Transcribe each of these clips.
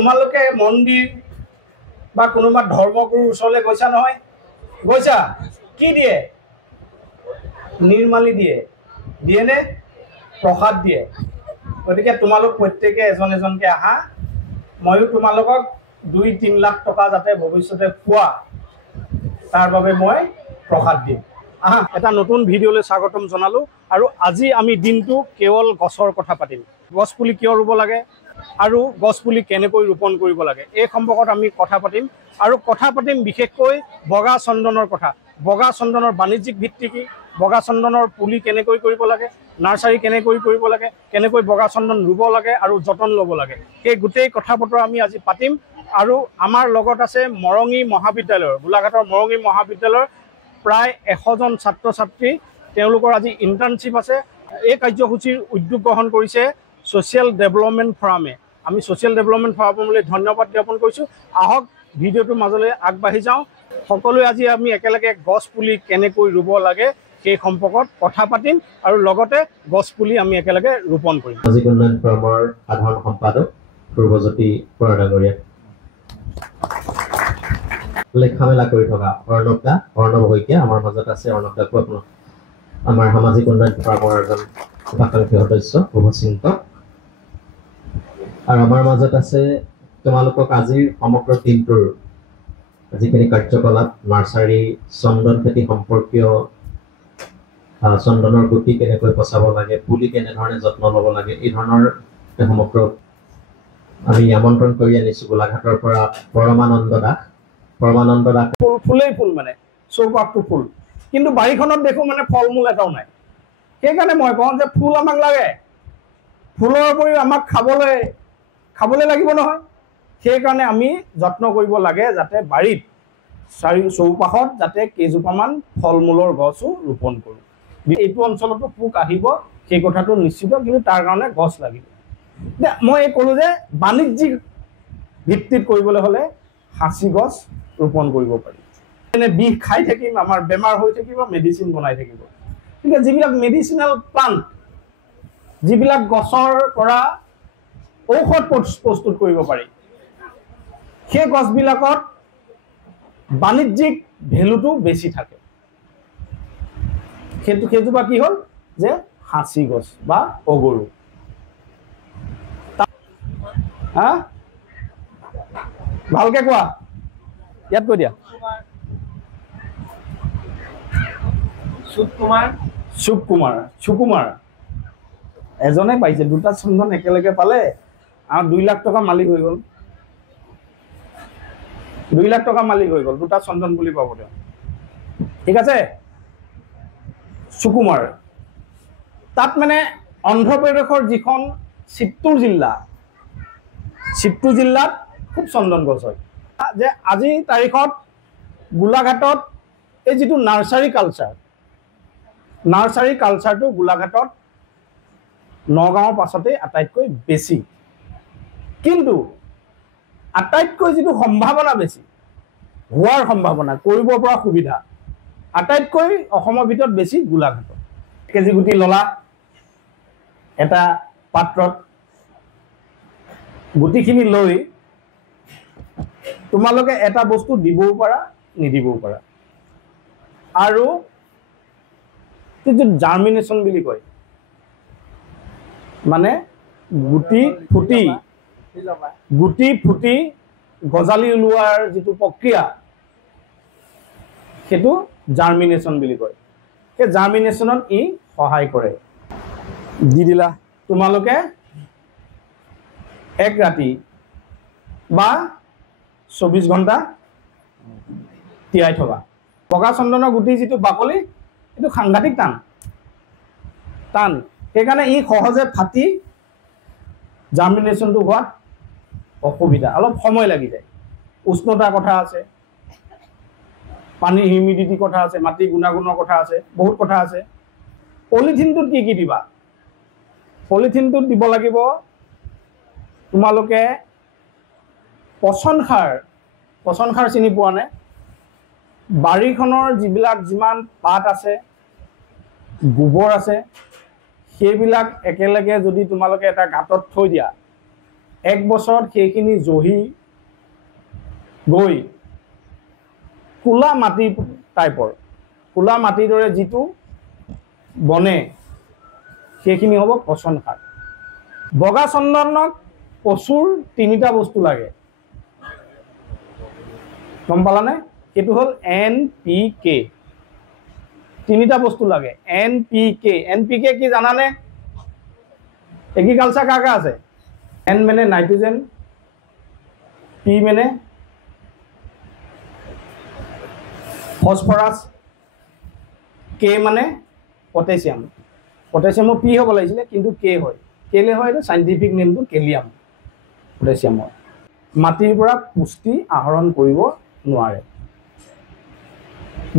তোমালোকে মন্দিৰ বা কোনোবা ধৰ্মগুৰুৰ ওচৰলৈ গৈছা নহয়? গৈছা? কি দিয়ে? নিৰ্মালি দিয়ে। দিয়েনে? প্ৰসাদ দিয়ে। গতিকে তোমালোক প্ৰত্যেকে এজন এজনকৈ আহা। ময়ো তোমালোকক 2-3 লাখ টকা যাতে ভৱিষ্যতে পোৱা তাৰ বাবে মই প্ৰসাদ দিম। আহা, এটা নতুন ভিডিঅ'লৈ স্বাগতম জনালোঁ। আৰু আজি আমি দিনটো কেৱল গছৰ কথা পাতিম। গছ পুলি কিয় ৰুব লাগে আৰু গছ পুলি কেনেকৈ ৰোপণ কৰিব লাগে এই সম্পৰ্কত আমি কথা পাতিম। আৰু কথা পাতিম বিশেষকৈ বগা চন্দনৰ কথা। বগা চন্দনৰ বাণিজ্যিক ভিত্তি কি, বগা চন্দনৰ পুলি কেনেকৈ কৰিব লাগে, নাৰ্চাৰী কেনেকৈ কৰিব লাগে, কেনেকৈ বগা চন্দন ৰুব লাগে আৰু যতন ল'ব লাগে, সেই গোটেই কথা বতৰা আমি আজি পাতিম। আৰু আমাৰ লগত আছে মৰঙী মহাবিদ্যালয়ৰ, গোলাঘাটৰ মৰঙী মহাবিদ্যালয়ৰ প্ৰায় 100জন ছাত্ৰ ছাত্ৰী। তেওঁলোকৰ আজি ইণ্টাৰ্ণশ্বিপ আছে। এই কাৰ্যসূচীৰ উদ্যোগ গ্ৰহণ কৰিছে ছ'চিয়েল ডেভেলপমেণ্ট ফৰামে। আমি ছ'চিয়েল ডেভেলপমেণ্ট ফৰামলৈ ধন্যবাদ জ্ঞাপন কৰিছোঁ। আহক ভিডিঅ'টোৰ মাজলৈ আগবাঢ়ি যাওঁ। সকলোৱে আজি আমি একেলগে গছ পুলি কেনেকৈ ৰুব লাগে সেই সম্পৰ্কত কথা পাতিম আৰু লগতে গছ পুলি আমি একেলগে ৰোপণ কৰিম। সামাজিক উন্নয়ন ফৰামৰ সাধাৰণ সম্পাদক পূৰ্বজ্যোতি বৰা ডাঙৰীয়া, লেখামেলা কৰি থকা অৰ্ণৱ শইকীয়া আমাৰ মাজত আছে। অৰ্ণৱ দাকো আমাৰ সামাজিক উন্নয়ন ফৰামৰ এজন উপাকাংক্ষী সদস্য শুভচিন্তক। আৰু আমাৰ মাজত আছে তোমালোকক আজিৰ সমগ্ৰ দিনটোৰ যিখিনি কাৰ্যকলাপ, নাৰ্চাৰী চন্দন খেতি সম্পৰ্কীয়, চন্দনৰ গুটি কেনেকৈ পচাব লাগে, পুলি কেনেধৰণে যত্ন ল'ব লাগে, এই ধৰণৰ সমগ্ৰ আমি আমন্ত্ৰণ কৰি আনিছোঁ গোলাঘাটৰ পৰা পৰমানন্দ দাস। ফুলেই ফুল, মানে চৌপাশটো ফুল, কিন্তু বাৰীখনত দেখোঁ মানে ফল মূল এটাও নাই। সেইকাৰণে মই কওঁ যে ফুল আমাক লাগে, ফুলৰ উপৰিও আমাক খাবলৈ লাগিব নহয়। সেইকাৰণে আমি যত্ন কৰিব লাগে যাতে বাৰীত চৌপাশত যাতে কেইজোপামান ফল মূলৰ গছো ৰোপণ কৰোঁ। এইটো অঞ্চলতো পোক আহিব সেই কথাটো নিশ্চিত, কিন্তু তাৰ কাৰণে গছ লাগিব। মই ক'লোঁ যে বাণিজ্যিক ভিত্তিত কৰিবলৈ হ'লে সাঁচি গছ ৰোপণ কৰিব পাৰি। এনে বিষ খাই থাকিম, আমাৰ বেমাৰ হৈ থাকিব, মেডিচিন বনাই থাকিব। কিন্তু যিবিলাক মেডিচিনেল প্লাণ্ট, যিবিলাক গছৰ পৰা ঔষধ প্ৰস্তুত কৰিব পাৰি, সেই গছবিলাকত বাণিজ্যিক ভেলুটো বেছি থাকে। সেইজোপা কি হ'ল যে সাঁচি গছ বা অগৰু। হা, ভালকে কোৱা, ইয়াত কৈ দিয়া। সুকুমাৰ এজনে পাইছে, 2টা চন্দন একেলগে পালে আৰু 2 লাখ টকা মালিক হৈ গ'ল। 2 লাখ টকা মালিক হৈ গ'ল 2টা চন্দন বুলি পাব তেওঁ। ঠিক আছে, সুকুমাৰ। তাত মানে অন্ধ্ৰপ্ৰদেশৰ যিখন চিত্তুৰ জিলাত খুব চন্দন গছ হয়। যে আজিৰ তাৰিখত গোলাঘাটত এই যিটো নাৰ্চাৰী কালচাৰটো গোলাঘাটত নগাঁৱৰ পাছতেই আটাইতকৈ বেছি। কিন্তু আটাইতকৈ যিটো সম্ভাৱনা বেছি হোৱাৰ সম্ভাৱনা, কৰিব পৰা সুবিধা আটাইতকৈ অসমৰ ভিতৰত বেছি গোলাঘাটত। কেজি গুটি ললা এটা পাত্ৰত, গুটিখিনি লৈ তোমালোকে এটা বস্তু দিবও পাৰা, নিদিবও পাৰা। আৰু যিটো জাৰ্মিনেশ্যন বুলি কয়, মানে গুটি ফুটি গজালি ওলোৱাৰ যিটো প্ৰক্ৰিয়া, সেইটো জাৰ্মিনেশ্যন বুলি কয়। সেই জাৰ্মিনেশ্যনত ই সহায় কৰে। দি দিলা তোমালোকে 1 ৰাতি বা 24 ঘণ্টা তিয়াই থবা। বগা চন্দনৰ গুটি যিটো বাকলি, এইটো সাংঘাতিক টান, সেইকাৰণে ই সহজে ফাটি জাৰ্মিনেশ্যনটো হোৱাত অসুবিধা, অলপ সময় লাগি যায়। উষ্ণতাৰ কথা আছে, পানীৰ হিউমিডিটিৰ কথা আছে, মাটিৰ গুণাগুণৰ কথা আছে, বহুত কথা আছে। পলিথিনটোত কি দিবা? পলিথিনটোত দিব লাগিব তোমালোকে পচন সাৰ চিনি পোৱা নে? বাৰীখনৰ যিমান পাত আছে, গোবৰ আছে, সেইবিলাক একেলগে যদি তোমালোকে এটা গাঁতত থৈ দিয়া, 1 বছৰত সেইখিনি জহি গৈ কুলা মাটি টাইপৰ কুলা মাটিৰ দৰে যিটো বনে সেইখিনি হ'ব পচন সাৰ বগা চন্দনক প্ৰচুৰ 3টা বস্তু লাগে গম পালানে সেইটো হ'ল NPK 3টা বস্তু লাগে NPK কি জানানে এগ্ৰিকালচাৰ কাকা আছে N মানে নাইট্ৰোজেন P মানে ফসফৰাস K মানে পটাশিয়াম পটাশিয়ামৰ P হ'ব লাগিছিলে কিন্তু K হয় কেলে হয় এটা সাইন্টিফিক নেমটো কেলিয়াম পটাশিয়ামৰ মাটিৰ পৰা পুষ্টি আহৰণ কৰিব নোৱাৰে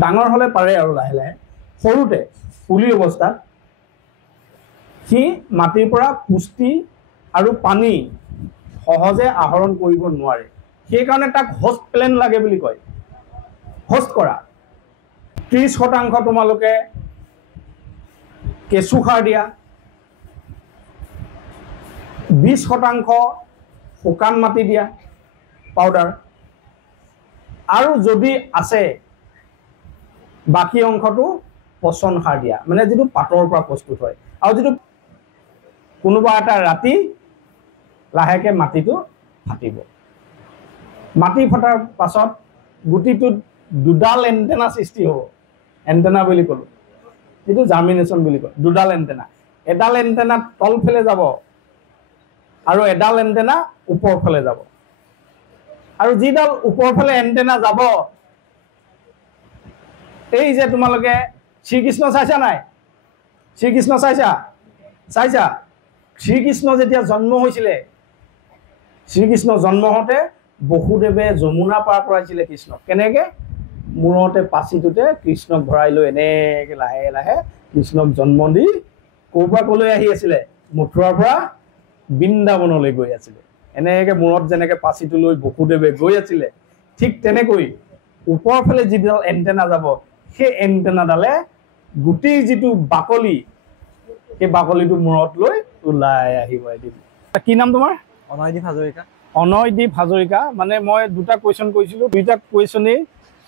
ডাঙৰ হলে পাৰে আৰু লাহে লাহে সৰুতে পুলি অৱস্থাত সি মাটিৰ পৰা পুষ্টি আৰু পানী সহজে আহৰণ কৰিব নোৱাৰে সেই কাৰণে তাক হোষ্ট প্লেন লাগে বুলি কয় হোষ্ট কৰা 30% তোমালোকে কেঁচু সাৰ দিয়া 20% শুকান মাটি দিয়া পাউডাৰ আৰু যদি আছে বাকি অংশটো পচন সাৰ দিয়া মানে যেটো পাতৰ পৰা প্ৰস্তুত হয় আৰু যেটো কোনোবা এটা ৰাতি লাহেকে মাটিটো ফাটিব মাটি ফটাৰ পাছত গুটিটো দুডাল এন্টেনা সৃষ্টি হ'ব এন্টেনা বুলি কলো যেটো জাৰ্মিনেশন বুলি কয় দুডাল এন্টেনা এডাল এন্টেনা তল ফেলে যাব আৰু এডাল এন্টেনা ওপৰ ফেলে যাব আৰু যিডাল ওপৰ ফেলে এন্টেনা যাব এই যে তোমালোকে শ্ৰীকৃষ্ণ চাইছা নাই শ্ৰীকৃষ্ণ চাইছা শ্ৰীকৃষ্ণ যেতিয়া জন্ম হৈছিলে শ্ৰীকৃষ্ণ জন্ম হতে বহুদেৱে যমুনা পাৰ কৰাইছিলে কৃষ্ণ কেনেকে মূৰতে পাছিটোতে কৃষ্ণক ভৰাই লৈ এনেকে লাহে লাহে কৃষ্ণক জন্ম দি কোৰপা কলৈ আহি আছিলে মথুৰাৰ পৰা বৃন্দাবনলৈ গৈ আছিলে এনেকে মূৰত যেনেকে পাছিটো লৈ বহুদেৱে গৈ আছিলে ঠিক তেনেকৈ ওপৰ ফালে যিডাল এন্টেনা যাব সেই এন্টেনাডালে গুটি যিটো বাকলি এই বাকলিটো মূৰত লৈ ওলাই আহিব এদিন কি নাম তোমাৰ অনয়দীপ হাজৰিকা মানে মই দুটা কোৱেশ্চন কৰিছিলো দুইটা কোৱেশ্চনেই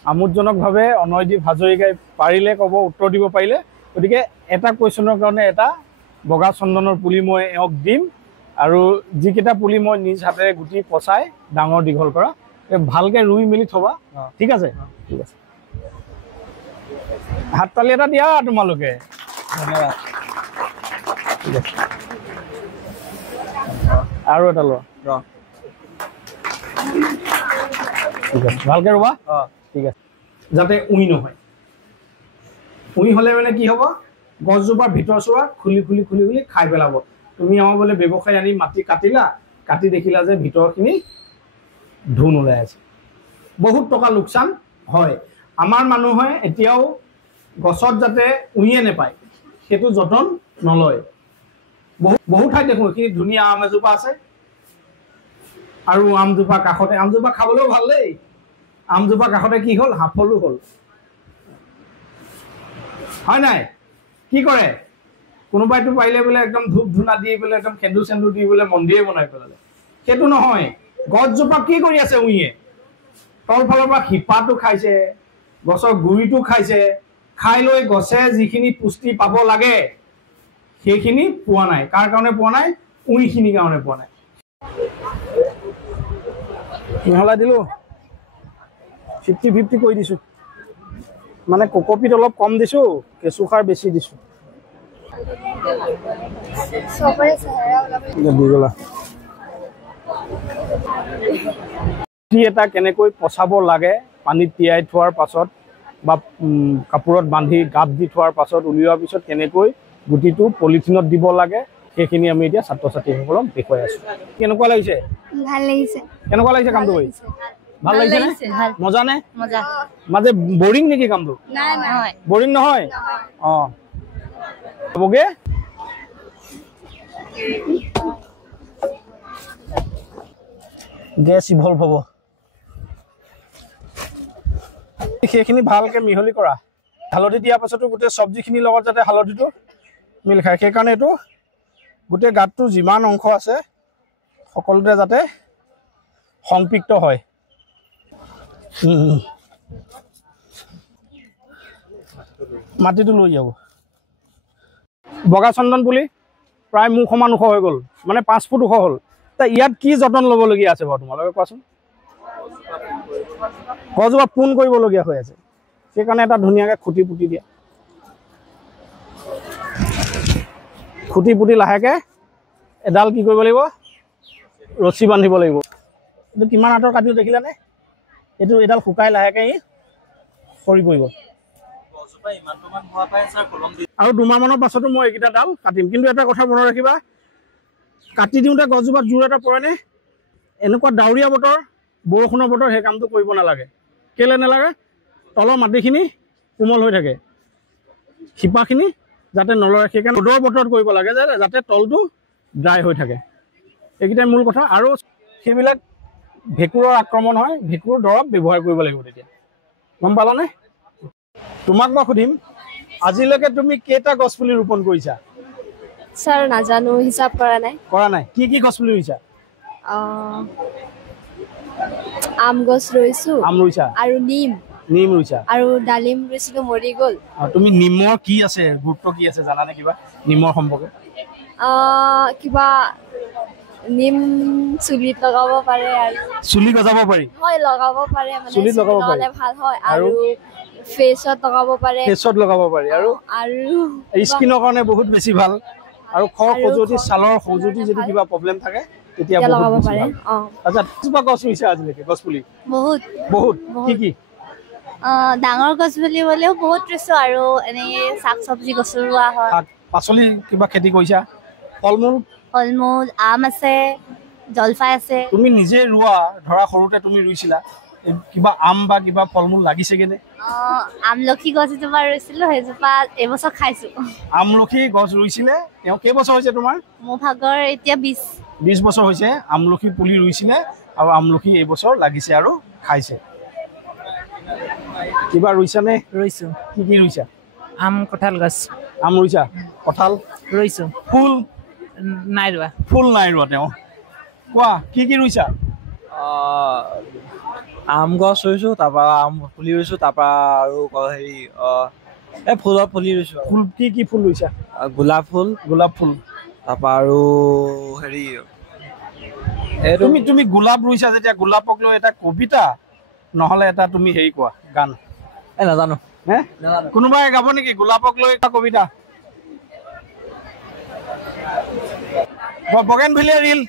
আমোদজনকভাৱে অনয়দীপ হাজৰিকাই পাৰিলে ক'ব উত্তৰ দিব পাৰিলে গতিকে এটা কোৱেশ্চনৰ কাৰণে এটা বগা চন্দনৰ পুলি মই এওক দিম আৰু যিকেইটা পুলি মই নিজ হাতেৰে গুটি পচাই ডাঙৰ দীঘল কৰা ভালকে ৰুই মিলি থবা ঠিক আছে হাত তালি এটা দিয়া তোমালোকে ধন্যবাদ ঠিক আছে আৰু এটা লোৱা ঠিক আছে ভালকে ৰুবা ঠিক আছে যাতে উই নহয় উই হলে মানে কি হ'ব গছজোপাৰ ভিতৰ চোৱা খুলি খুলি খুলি খুলি খাই পেলাব তুমি আমাৰ বোলে ব্যৱসায় আনি মাটি কাটিলা কাটি দেখিলা যে ভিতৰখিনি ধুন ওলাই আছে বহুত টকা লোকচান হয় আমাৰ মানুহে এতিয়াও গছত যাতে উইয়ে নেপায় সেইটো যতন নলয় বহু ঠাইত দেখো কি ধুনীয়া আম এজোপা আছে আৰু আমজোপা কাষতে আমজোপা খাবলৈও ভাল দেই আমজোপা কাষতে কি হ'ল হাফলু হ'ল হয় নাই কি কৰে কোনোবাইটো পাৰিলে বোলে একদম ধূপ ধুনা দি বোলে একদম খেন্দু চেন্দু দি বোলে মন্দিৰে বনাই পেলালে সেইটো নহয় গছজোপা কি কৰি আছে উইয়ে তলফালৰ পৰা শিপাটো খাইছে গছৰ গুৰিটো খাইছে খাই লৈ গছে যিখিনি পুষ্টি পাব লাগে সেইখিনি পোৱা নাই কাৰ কাৰণে পোৱা নাই উইখিনিৰ কাৰণে পোৱা নাই মিহলাই দিলো 50-50 কৰি দিছো মানে কোকোপিট অলপ কম দিছো কেঁচু সাৰ বেছি দিছো এটা কেনেকৈ পচাব লাগে পানীত তিয়াই থোৱাৰ পাছত বা কাপোৰত বান্ধি গাপ দি থোৱাৰ পাছত উলিওৱাৰ পিছত কেনেকৈ গুটিটো পলিথিনত দিব লাগে সেইখিনি আমি এতিয়া ছাত্ৰ ছাত্ৰীসকলক দেখুৱাই আছো কেনেকুৱা লাগিছে ভাল লাগিছে কেনেকুৱা লাগিছে কামটো কৰি ভাল লাগিছে নে মজা নে মজা মাজে বৰিং নেকি কামটো নাই নহয় বৰিং নহয় হ'বগে গেছ ইভলভ হ'ব সেইখিনি ভালকে মিহলি কৰা হালধি দিয়াৰ পাছতো গোটেই চব্জিখিনিৰ লগত যাতে হালধিটো মিল খায় সেইকাৰণে এইটো গোটেই গাঁতটো যিমান অংশ আছে সকলোতে যাতে সংপৃক্ত হয়। মাটিটো লৈ যাব। বগা চন্দন পুলি প্ৰায় মুখ সমান ওখ হৈ গ'ল, মানে 5 ফুট ওখ হ'ল। তা ইয়াত কি যতন ল'বলগীয়া আছে বাৰু তোমালোকে কোৱাচোন? গছজোপা পোন কৰিবলগীয়া হৈ আছে, সেইকাৰণে এটা ধুনীয়াকৈ খুঁটি পুতি দিয়া। খুঁটি পুতি লাহেকৈ এডাল কি কৰিব লাগিব? ৰছী বান্ধিব লাগিব। এইটো কিমান আঁতৰ কাটিও দেখিলানে? এইটো এডাল শুকাই লাহেকৈ সৰি পৰিব। আৰু 2 মাহমানৰ পাছতো মই এইকেইটা ডাল কাটিম। কিন্তু এটা কথা মনত ৰাখিবা, কাটি দিওঁতে গছজোপাত জোৰ এটা পৰেনে? এনেকুৱা ডাৱৰীয়া বতৰ, বৰষুণৰ বতৰ সেই কামটো কৰিব নালাগে। কেলৈ নালাগে? তলৰ মাটিখিনি কোমল হৈ থাকে, শিপাখিনি যাতে নলৰে, সেইকাৰণে ৰ'দৰ বতৰত কৰিব লাগে যাতে তলটো ড্ৰাই হৈ থাকে। এইকেইটাই মূল কথা। আৰু সেইবিলাক ভেঁকুৰৰ আক্ৰমণ হয়, ভেঁকুৰ দৰৱ ব্যৱহাৰ কৰিব লাগিব তেতিয়া। গম পালানে? তোমাক মই সুধিম, আজিলৈকে তুমি কেইটা গছপুলি ৰোপণ কৰিছা? স্যাৰ নাজানো, হিচাপ কৰা নাই। কৰা নাই? কি কি গছপুলি ৰুইছা? আম গছ ৰুইছো। আম ৰুইছা? আৰু নিম ৰুইছা? আৰু ডালিম ৰুইছিলো, মৰি গ'ল। তুমি নিমৰ কি আছে, গুৰুত্ব কি আছে জানানে কিবা নিমৰ সম্পৰ্কে? কিবা নিম চুলিত লগাব পাৰে আৰু চুলি গজাব পাৰি? হয়, লগাব পাৰে, মানে চুলিত লগাব পাৰি, ভাল হয়। আৰু ফেচত লগাব পাৰে। ফেচত লগাব পাৰি। আৰু স্কিনৰ কাৰণে বহুত বেছি ভাল। আৰু খৰ খজুৱতি, ছালৰ খজুৱতি যদি কিবা প্ৰব্লেম থাকে তেতিয়া লগাব পাৰে। আচ্ছা, কিবা গছ ৰুইছা আজিলৈকে? গছ পুলি বহুত বহুত কি কি? ডাঙৰ গছ বুলি হ'লেও বহুত ৰুইছো, আৰু এনেই শাক চব্জি গছ ৰোৱা হয়। শাক পাচলি কিবা খেতি কৰিছা? ফল মূল আম আছে, জলফাই আছে। তুমি নিজে ৰোৱা, ধৰা সৰুতে তুমি ৰুইছিলা, কিবা আম বা কিবা ফল মূল লাগিছেগে নে? আমলখি গছ এজোপা ৰুইছিলো, সেইজোপা এইবছৰ খাইছো। আমলখি গছ ৰুইছিলে, তেওঁ কেইবছৰ হৈছে তোমাৰ? মোৰ ভাগৰ এতিয়া 20 বছৰ হৈছে। আমলখি পুলি ৰুইছিলে আৰু আমলখি এইবছৰ লাগিছে আৰু খাইছে। কিবা ৰুইছানে? ৰুইছো। কি কি ৰুইছা? আম, কঁঠাল গছ। আম ৰুইছা? কঁঠাল ৰুইছো। ফুল নাই ৰোৱা। ফুল নাই ৰোৱা তেওঁ। কোৱা, কি কি ৰুইছা? আম গছ ৰুইছো, তাৰপৰা আম পুলি ৰুইছো, তাৰপৰা আৰু হেৰি এই ফুলৰ পুলি ৰুইছো। ফুল কি কি ফুল ৰুইছা? গোলাপ ফুল। তাৰপৰা আৰু হেৰি তুমি গোলাপ ৰুইছা যেতিয়া, গোলাপক লৈ এটা কবিতা নহ'লে এটা তুমি হেৰি কোৱা, গান। নাজানো। কোনোবাই গাব নেকি গোলাপক লৈ এটা কবিতা? Bougainvillea reel.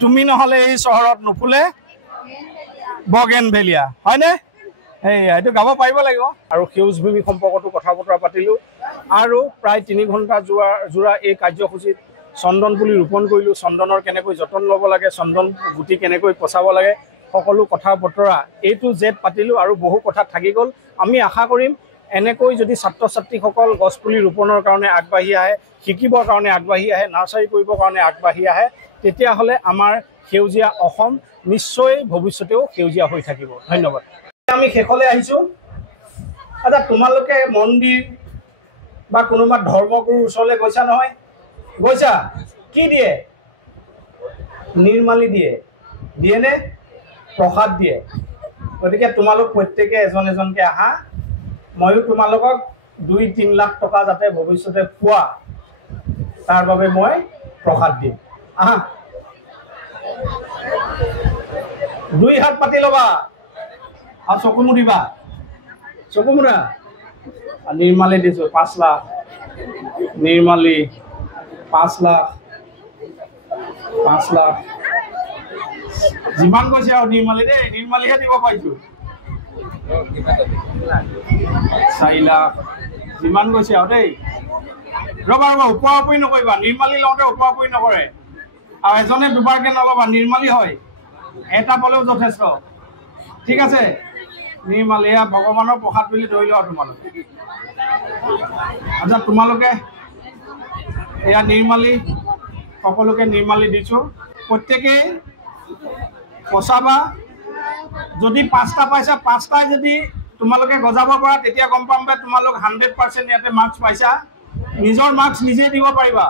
তুমি নহ'লে এই চহৰত নুফুলে বগেনভেলিয়া, হয়নে? এইটো গাব পাৰিব লাগিব। আৰু সেউজ ভূমি সম্পৰ্কতো কথা বতৰা পাতিলোঁ। আৰু প্ৰায় 3 ঘণ্টা জোৰা এই কাৰ্যসূচীত চন্দন পুলি ৰোপণ কৰিলোঁ। চন্দনৰ কেনেকৈ যতন ল'ব লাগে, চন্দন গুটি কেনেকৈ পচাব লাগে, সকলো কথা বতৰা এইটো জেড পাতিলোঁ। আৰু বহু কথা থাকি গ'ল। আমি আশা কৰিম এনেকৈ যদি ছাত্ৰ ছাত্ৰীসকল গছপুলি ৰোপণৰ কাৰণে আগবাঢ়ি আহে, শিকিবৰ কাৰণে আগবাঢ়ি আহে, নাৰ্চাৰী কৰিবৰ কাৰণে আগবাঢ়ি আহে, তেতিয়াহ'লে আমাৰ সেউজীয়া অসম নিশ্চয় ভৱিষ্যতেও সেউজীয়া হৈ থাকিব। ধন্যবাদ। আমি শেষলৈ আহিছোঁ। আচ্ছা, তোমালোকে মন্দিৰ বা কোনোবা ধৰ্মগুৰুৰ ওচৰলৈ গৈছা নহয়? গৈছা? কি দিয়ে? নিৰ্মালি দিয়েনে? প্ৰসাদ দিয়ে। গতিকে তোমালোক প্ৰত্যেকে এজন এজনকৈ আহা। ময়ো তোমালোকক 2-3 লাখ টকা যাতে ভৱিষ্যতে পোৱা, তাৰ বাবে মই প্ৰসাদ দিম। আহা, 2 হাত পাতি ল'বা আৰু চকু মুদিবা। চকু মুদা। নিৰ্মালি দিছোঁ 5 লাখ। নিৰ্মালি 5 লাখ। যিমান কৈছে আৰু নিৰ্মালি দেই, নিৰ্মালিহে দিব পাৰিছোঁ। 4 লাখ। যিমান কৈছে আৰু দেই। ৰ'বা ওপৰা ওপৰি নকৰিবা। নিৰ্মালি লওঁতে ওপৰা ওপৰি নকৰে। আৰু এজনে দুবাৰকৈ নল'বা, নিৰ্মালি হয়। এটা পালেও যথেষ্ট। ঠিক আছে? নিৰ্মালি এয়া ভগৱানৰ প্ৰসাদ বুলি ধৰি লোৱা তোমালোকে। আচ্ছা, তোমালোকে এয়া নিৰ্মালি, সকলোকে নিৰ্মালি দিছোঁ। প্ৰত্যেকেই পচাবা। যদি 5টা পাইছা, 5টাই যদি তোমালোকে গজাব পৰা, তেতিয়া গম পাম যে তোমালোক 100% ইয়াতে মাৰ্কছ পাইছা। নিজৰ মাৰ্কছ নিজেই দিব পাৰিবা।